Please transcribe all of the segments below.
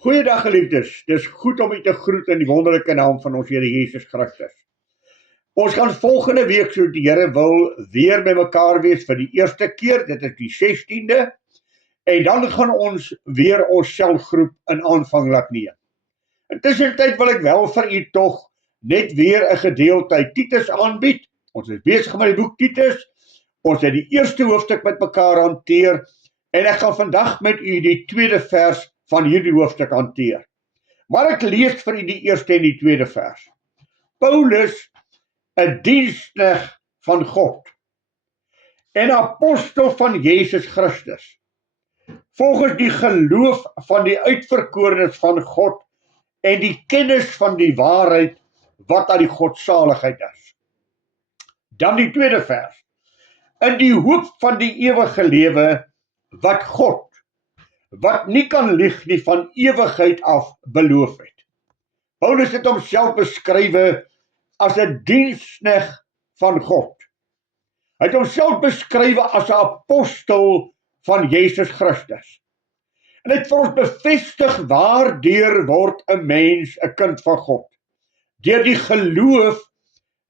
Goeiedag geliefdes, dis goed om u te groet in die wonderlike naam van ons Here Jesus Christus. Ons gaan volgende week, so die Here wil, weer by mekaar wees vir die eerste keer, dit is die 16de, en dan gaan ons weer ons selgroep in aanvang laat neem. Intussen tyd wil ek wel vir u tog net weer 'n gedeelte uit Titus aanbied. Ons is besig met die boek Titus, ons het die eerste hoofstuk met mekaar hanteer, en ek gaan vandag met u die tweede vers van hierdie hoofstuk hanteer. Maar ek lees vir u die eerste en die tweede vers. Paulus, 'n diensknegt van God en apostel van Jesus Christus, volgens die geloof van die uitverkorenes van God en die kennis van die waarheid wat aan die godsaligheid is. Dan die tweede vers. In die hoop van die ewige lewe wat God, wat nie kan lieg nie, van ewigheid af beloof het. Paulus het homself beskrywe as 'n diensknegt van God. Hy het homself beskrywe as 'n apostel van Jesus Christus. En het vir ons bevestig waardeur word 'n mens 'n kind van God. Deur die geloof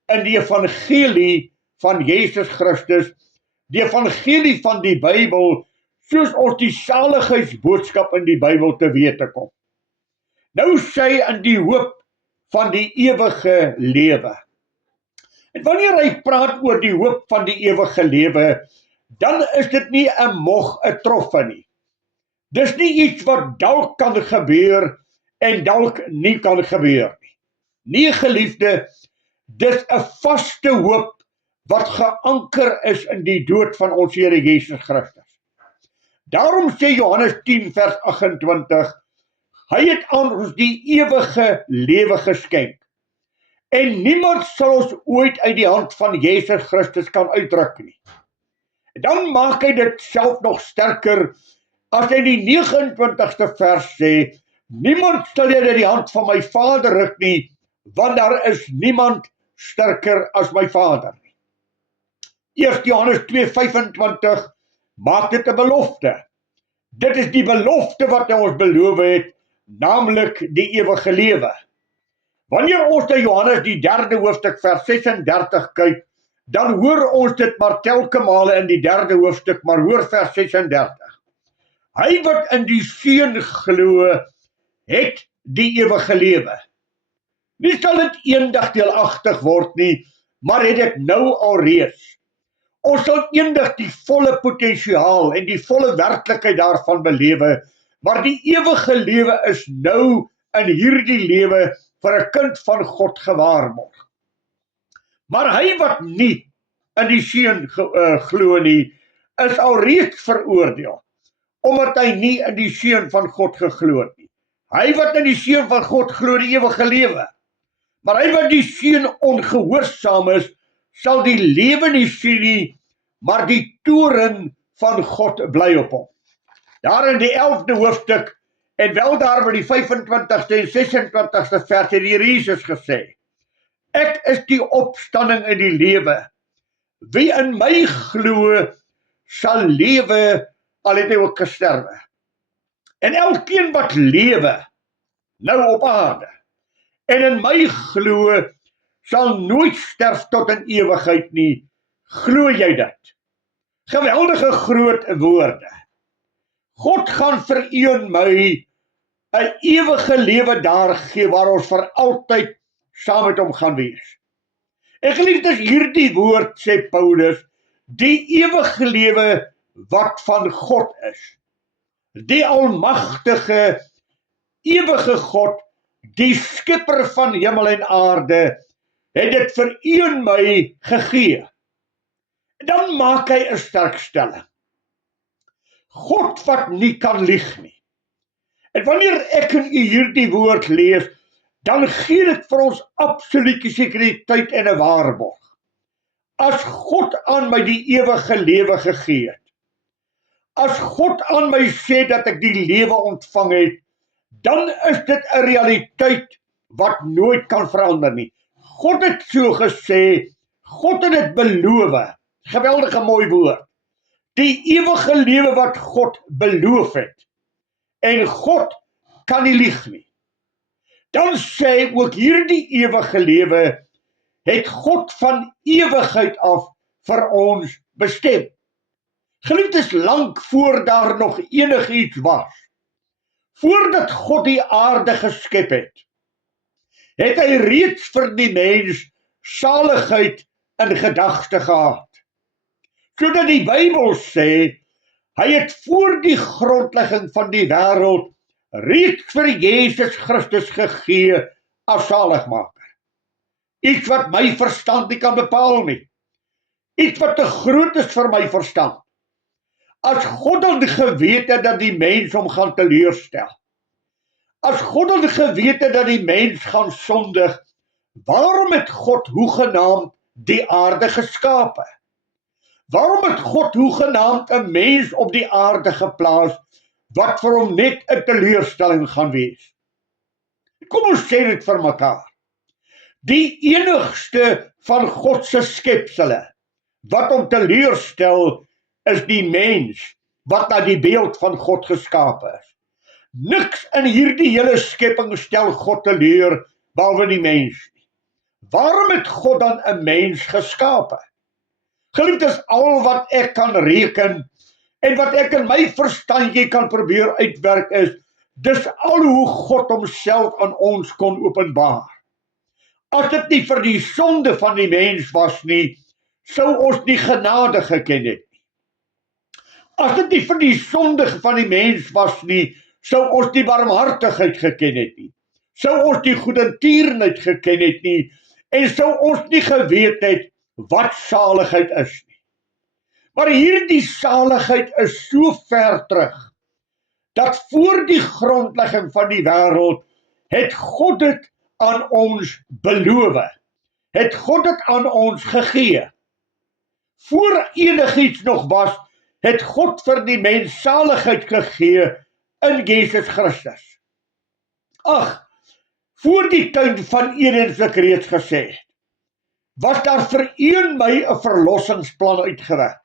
in die evangelie van Jesus Christus, die evangelie van die Bybel, soos ons die saligheidsboodskap in die Bybel te wete kom. Nou sy in die hoop van die ewige lewe. En wanneer hy praat oor die hoop van die ewige lewe, dan is dit nie 'n mog, 'n troffe nie. Dis nie iets wat dalk kan gebeur en dalk nie kan gebeur nie. Nee, geliefde, dis 'n vaste hoop wat geanker is in die dood van ons Here Jesus Christus. Daarom sê Johannes 10 vers 28, hy het aan ons die ewige lewe geskenk. En niemand sal ons ooit uit die hand van Jesus Christus kan uitruk nie. En dan maak hy dit self nog sterker, as hy die 29ste vers sê, niemand sal jy uit die hand van my Vader ruk nie, want daar is niemand sterker as my Vader nie. 1 Johannes 2:25 maak dit 'n belofte. Dit is die belofte wat hy ons beloof het, naamlik die ewige lewe. Wanneer ons na Johannes die 3de hoofstuk vers 36 kyk, dan hoor ons dit maar telke male in die 3de hoofstuk, maar hoor vers 36. Hy wat in die Seun glo, het die ewige lewe. Nie sal dit eendag deelagtig word nie, maar het dit nou alreeds. Ons sal eendag die volle potensiaal en die volle werklikheid daarvan belewe, maar die ewige lewe is nou in hierdie lewe vir 'n kind van God gewaarborg. Maar hy wat nie in die Seun glo nie, is alreeds veroordeel, omdat hy nie in die Seun van God geglo het nie. Hy wat in die Seun van God glo, die ewige lewe. Maar hy wat die Seun ongehoorsaam is, sal die lewe nie sien nie, maar die toorn van God bly op hom. Daar in die 11de hoofstuk, en wel daar by die 25ste en 26ste vers het die Here Jesus gesê, ek is die opstanding in die lewe. Wie in my glo, sal lewe, al het hy ook gesterwe. En elkeen wat lewe, nou op aarde, en in my glo, sal nooit sterf tot in ewigheid nie. Glo jy dit? Geweldige groot woorde. God gaan vir u en my 'n ewige lewe daar gee, waar ons vir altyd saam met hom gaan wees. En geliefdes, hierdie woord, sê Paulus, die ewige lewe wat van God is. Die almagtige, ewige God, die skepper van hemel en aarde, het dit vir u en my gegee. En dan maak hy 'n sterk stelling. God wat nie kan lieg nie. En wanneer ek en u hierdie woord lees, dan gee dit vir ons absolute sekuriteit en 'n waarborg. As God aan my die ewige lewe gegee het, as God aan my sê dat ek die lewe ontvang het, dan is dit 'n realiteit wat nooit kan verander nie. God het so gesê, God het dit beloof. Geweldige mooi woord. Die ewige lewe wat God beloof het. En God kan nie lieg nie. Dan sê hy ook hierdie ewige lewe het God van ewigheid af vir ons bestem. Geliefdes, lank voor daar nog enigiets was, voordat God die aarde geskep het hy reeds vir die mens saligheid in gedagte gehad. Sodat die Bybel sê, hy het voor die grondlegging van die wêreld reeds vir Jesus Christus gegee as saligmaker. Iets wat my verstand nie kan bepaal nie. Iets wat te groot is vir my verstand. As God dan geweet het dat die mens hom gaan teleurstel, as God dan geweet het dat die mens gaan sondig, waarom het God hoegenaamd die aarde geskape? Waarom het God hoegenaamd 'n mens op die aarde geplaas, wat vir hom net 'n teleurstelling gaan wees? Kom ons sê dit vir mekaar. Die enigste van God se skepsele, wat hom teleurstel, is die mens, wat na die beeld van God geskape is. Niks in hierdie hele skepping stel God teleur, behalwe die mens nie. Waarom het God dan 'n mens geskape? Geliefdes, al wat ek kan reken, en wat ek in my verstandjie kan probeer uitwerk is, dis al hoe God homself aan ons kon openbaar. As dit nie vir die sonde van die mens was nie, sou ons nie genade geken het nie. As dit nie vir die sonde van die mens was nie, sou ons die barmhartigheid geken het nie. Sou ons die goedertierenheid geken het nie, en sou ons nie geweet het wat saligheid is nie. Maar hierdie saligheid is so ver terug, dat voor die grondlegging van die wêreld, het God dit aan ons beloof, het God dit aan ons gegee. Voor enigiets nog was, het God vir die mens saligheid gegee in Jesus Christus. Ag, voor die tuin van Eden, soos ek reeds gesê het, was daar vir u en my 'n verlossingsplan uitgewerk.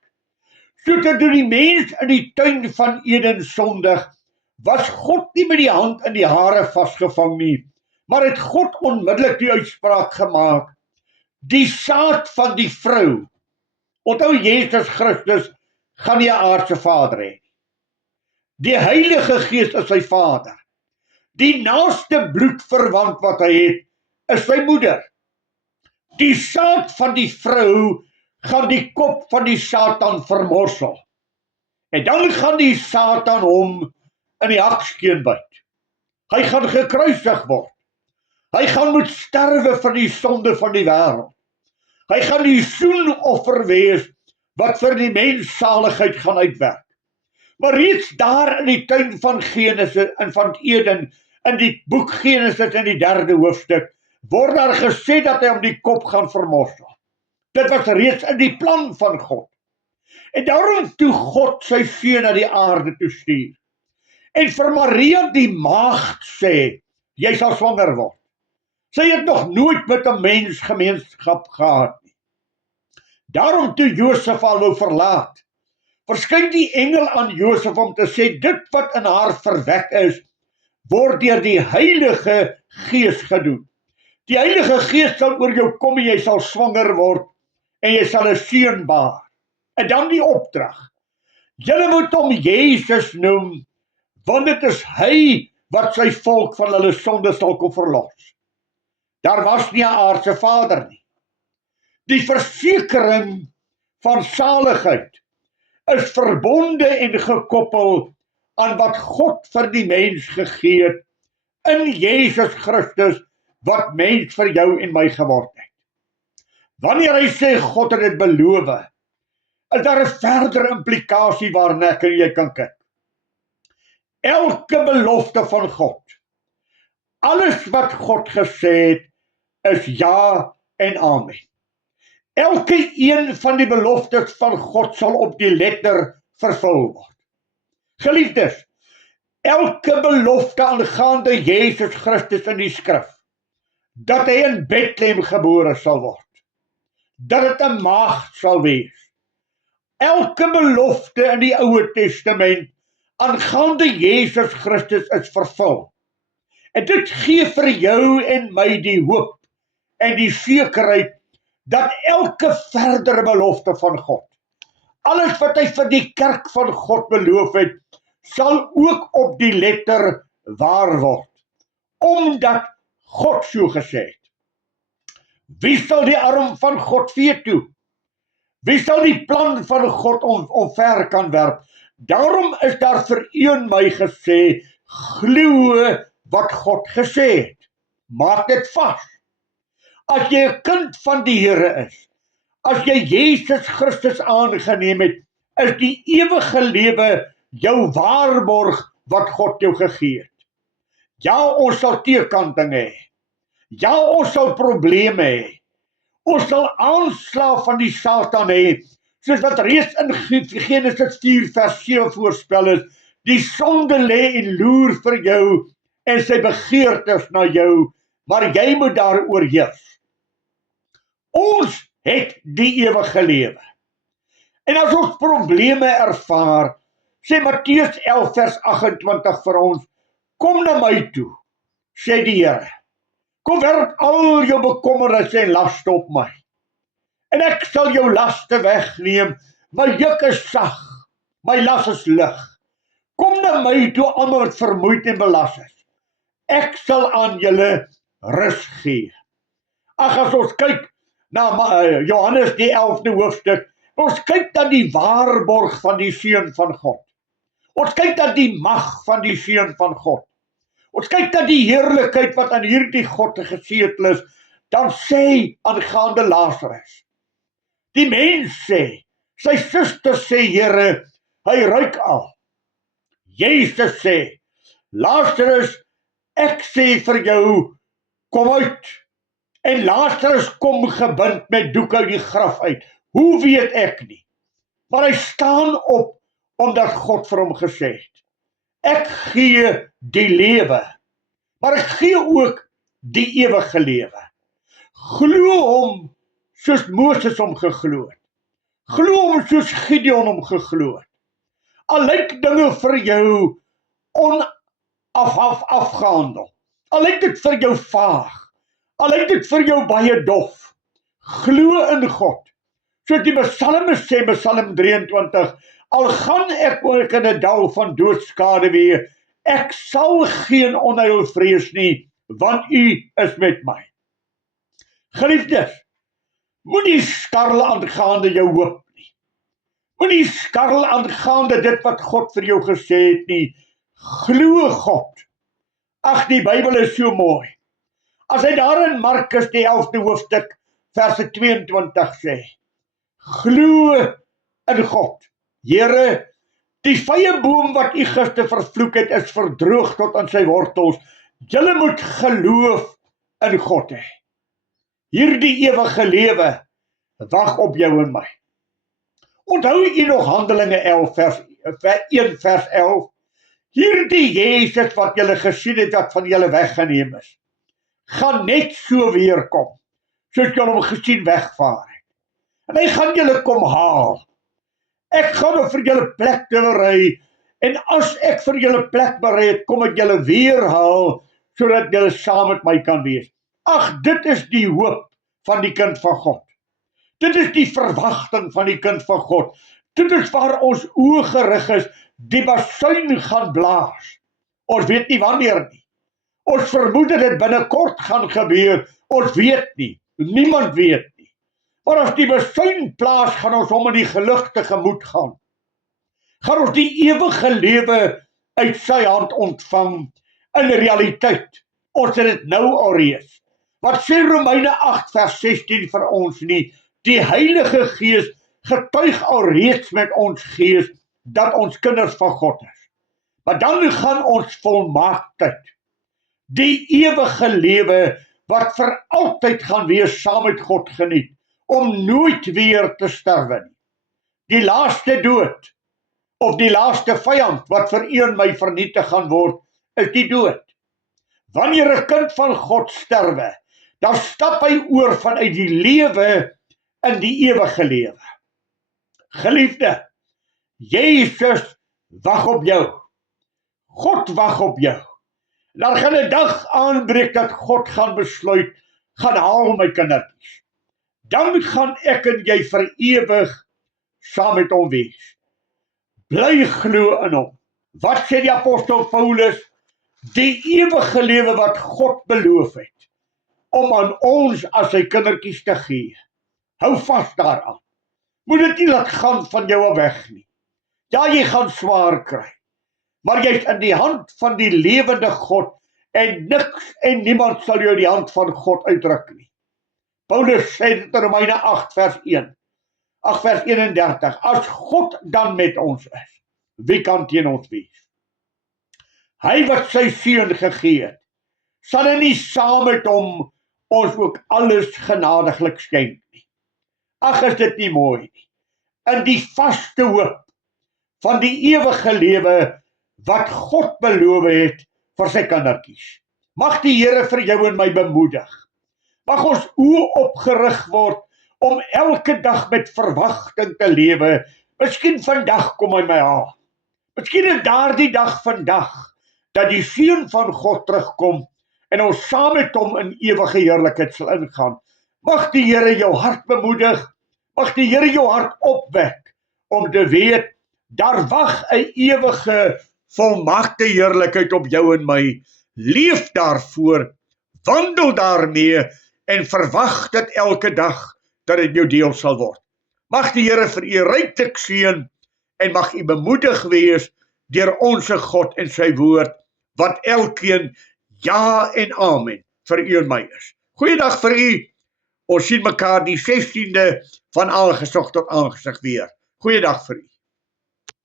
Sodat toe die mens in die tuin van Eden sondig, was God nie met die hand in die hare vasgevang nie, maar het God onmiddellik die uitspraak gemaak, die saad van die vrou, onthou Jesus Christus, gaan nie 'n aardse vader hê. Die Heilige Gees is sy vader. Die naaste bloedverwant wat hy het, is sy moeder. Die saad van die vrou gaan die kop van die Satan vermorsel. En dan gaan die Satan hom in die hakskeen byt. Hy gaan gekruisig word. Hy gaan moet sterwe vir die sonde van die wêreld. Hy gaan die soenoffer wees wat vir die mens saligheid gaan uitwerk. Maar reeds daar in die tuin van Genesis en van Eden, in die boek Genesis in die 3de hoofstuk, word daar gesê dat hy om die kop gaan vermorsel. Dit was reeds in die plan van God. En daarom toe God sy seun na die aarde toe stuur. En vir Maria die maagd sê, jy sal swanger word. Sy het nog nooit met 'n mens gemeenskap gehad nie. Daarom toe Josef haar wou verlaat, verskyn die engel aan Josef om te sê, dit wat in haar verwek is, word deur die Heilige Gees gedoen. Die Heilige Gees sal oor jou kom en jy sal swanger word en jy sal 'n seun baar. En dan die opdrag. Julle moet hom Jesus noem, want dit is hy wat sy volk van hulle sonde sal kom verlos. Daar was nie 'n aardse vader nie. Die versekering van saligheid is verbonde en gekoppel aan wat God vir die mens gegee het in Jesus Christus, wat mens vir jou en my geword het. Wanneer hy sê God het dit beloof, is daar 'n verdere implikasie waarna ek en jy kan kyk. Elke belofte van God, alles wat God gesê het, is ja en amen. Elke een van die beloftes van God sal op die letter vervul word. Geliefdes, elke belofte aangaande Jesus Christus in die skrif, dat hy in Bethlehem gebore sal word, dat dit 'n maagd sal wees. Elke belofte in die Ou Testament aangaande Jesus Christus is vervul. En dit gee vir jou en my die hoop en die sekerheid dat elke verdere belofte van God, alles wat hy vir die kerk van God beloof het, sal ook op die letter waar word, omdat God so gesê het. Wie sal die arm van God veertoe? Wie sal die plan van God omver kan werp? Daarom is daar vir u en my gesê, glo wat God gesê het. Maak dit vas. As jy 'n kind van die Here is, as jy Jesus Christus aangeneem het, is die ewige lewe jou waarborg wat God jou gegee het. Ja, ons sal teekantinge hê. Ja, ons sal probleme hê. Ons sal aanslae van die Satan hê, soos wat reeds in Genesis 4 vers 7 voorspel is. Die sonde lê en loer vir jou en sy begeertes na jou, maar jy moet daaroor heers. Ons het die ewige lewe. En as ons probleme ervaar, sê Matteus 11 vers 28 vir ons, kom na my toe, sê die Here. Kom werp al jou bekommernisse en laste op my. En ek sal jou laste wegneem, my juk is sag, my las is lig. Kom na my toe almal wat vermoeid en belas is. Ek sal aan julle rus gee. Ag, as ons kyk na Johannes die 11de hoofstuk, ons kyk na die waarborg van die Seun van God. Ons kyk na die mag van die Seun van God. Ons kyk na die heerlikheid wat aan hierdie God gesetel is, dan sê aangaande Lazarus. Die mens sê, sy suster sê, Here, hy ruik al. Jesus sê, Lazarus, ek sê vir jou, kom uit. En Lazarus kom gebind met doek uit die graf uit. Hoe weet ek nie? Maar hy staan op, omdat God vir hom gesê het. Ek gee die lewe, maar ek gee ook die ewige lewe. Glo hom soos Moses hom geglo het. Glo hom soos Gideon hom geglo het. Al lyk dinge vir jou afgehandel. Al lyk dit vir jou vaag. Al lyk dit vir jou baie dof. Glo in God. Soos die psalmis sê, Psalm 23, al gaan ek ook in 'n dal van doodskaduwee, ek sal geen onheil vrees nie, want u is met my. Geliefdes, moenie skarrel aangaande jou hoop nie. Moenie skarrel aangaande dit wat God vir jou gesê het nie. Glo God. Ag, die Bybel is so mooi. As hy daar in Markus die 11de hoofstuk, verse 22 sê, glo in God. Here, die vyeboom wat u gister vervloek het, is verdroog tot aan sy wortels. Julle moet geloof in God hê. Hierdie ewige lewe wag op jou en my. Onthou u nog Handelinge 1 vers 11? Hierdie Jesus wat julle gesien het, wat van julle weggeneem is, gaan net so weerkom, soos julle hom gesien wegvaar het. En hy gaan julle kom haal. Ek gaan vir julle plek berei, en as ek vir julle plek berei het, kom ek julle weer haal, sodat julle saam met my kan wees. Ag, dit is die hoop van die kind van God. Dit is die verwagting van die kind van God. Dit is waar ons oë gerig is, die basuin gaan blaas. Ons weet nie wanneer nie. Ons vermoed dat dit binnekort gaan gebeur. Ons weet nie. Niemand weet nie. Maar as die basuin blaas, gaan ons hom in die gelug tegemoet gaan. Gaan ons die ewige lewe uit sy hand ontvang in realiteit. Ons het dit nou al reeds. Wat sê Romeine 8 vers 16 vir ons nie? Die Heilige Gees getuig al reeds met ons gees dat ons kinders van God is. Maar dan gaan ons volmaaktheid, die ewige lewe wat vir altyd gaan wees saam met God geniet, om nooit weer te sterwe nie. Die laaste dood, of die laaste vyand wat vir u en my vernietig gaan word, is die dood. Wanneer 'n kind van God sterwe, dan stap hy oor vanuit die lewe in die ewige lewe. Geliefde, Jesus wag op jou. God wag op jou. Daar gaan 'n dag aanbreek dat God gaan besluit, gaan haal my kindertjies. Dan gaan ek en jy vir ewig saam met hom wees. Bly glo in hom. Wat sê die apostel Paulus? Die ewige lewe wat God beloof het, om aan ons as sy kindertjies te gee. Hou vas daaraan. Moet dit nie laat gaan van jou af weg nie. Ja, jy gaan swaar kry, maar jy is in die hand van die lewende God, en niks en niemand sal jou die hand van God uitruk nie. Paulus sê dit in Romeine 8 vers 1, 8 vers 31, as God dan met ons is, wie kan teen ons wees? Hy wat sy seun gegee het, sal hy nie saam met hom ons ook alles genadiglik skenk nie. Ag, is dit nie mooi nie? In die vaste hoop van die ewige lewe wat God beloof het vir sy kindertjies. Mag die Here vir jou en my bemoedig. Mag ons oë opgerig word om elke dag met verwagting te lewe. Miskien vandag kom hy my haal. Miskien is daardie dag vandag dat die seun van God terugkom en ons saam met hom in ewige heerlikheid sal ingaan. Mag die Here jou hart bemoedig. Mag die Here jou hart opwek om te weet, daar wag 'n ewige volmaakte heerlikheid op jou en my. Leef daarvoor, wandel daarmee en verwag dit elke dag dat dit jou deel sal word. Mag die Here vir u ryklik seën en mag u bemoedig wees deur onsse God en sy woord, wat elkeen ja en amen vir u en my is. Goeiedag vir u. Ons sien mekaar die 16de van aangesig tot aangesig weer. Goeiedag vir u.